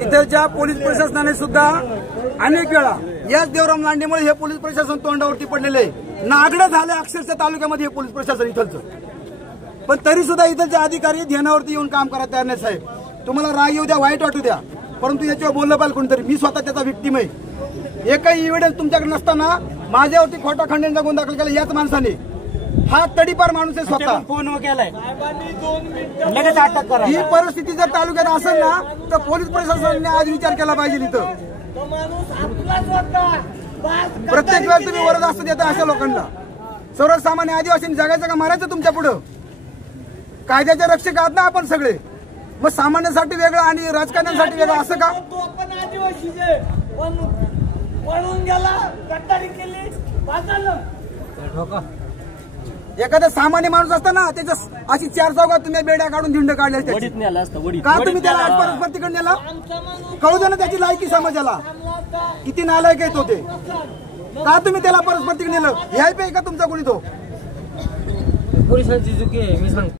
इथलच्या police प्रशासनाने सुद्धा अनेक वेळा याच देवराम लांडेमुळे हे पोलीस प्रशासन तोंडावरती पडलेले आहे। नागडं झालं अक्षरशः तालुक्यामध्ये हे पोलीस प्रशासन इथलचं, पण तरी सुद्धा इथलचे अधिकारी ध्यानावरती येऊन काम करायला तयार नाही। साहेब, तुम्हाला राग येऊ द्या, वाईट वाटू द्या, परंतु याच्यावर बोललं पाहिजे कोणतरी। मी स्वतः त्याचा विक्टीम आहे। एकही एव्हिडन्स तुमच्याकडे नसताना माझ्यावरती खोटा खंडणीचा गुन्हा दाखल केला याच माणसाने। हा तडीपार माणूस आहे स्वतः। फोन केलाय, लगेच अटक करा। ही परिस्थिती जर तालुक्यात असेल ना तर पोलीस प्रशासनाने आज विचार केला पाहिजे। इथं प्रत्येक वेळेस तुम्ही वरद असं देता अशा लोकांना। सर्वसामान्य आदिवासींनी जगायचं का मारायचं तुमच्या पुढं? कायद्याचे रक्षक आहात ना आपण सगळे, मग सामान्यांसाठी वेगळं आणि राजकारण्यांसाठी वेगळं असं का? एखादा सामान्य माणूस असताना त्याच्या अशी 4 चौकात तुम्ही बेड्या काढून झिंड काढले का तुम्ही त्याला आज परस्पर तिकडे नेला? कळू दे ना त्याची लायकी समाजाला, किती नालायक आहे तो ते। का तुम्ही त्याला परस्पर तिकडे नेलं? ह्याय पे का तुमचा कोणी तो? पोलिसांची चुकी आहे, मी सांगतो।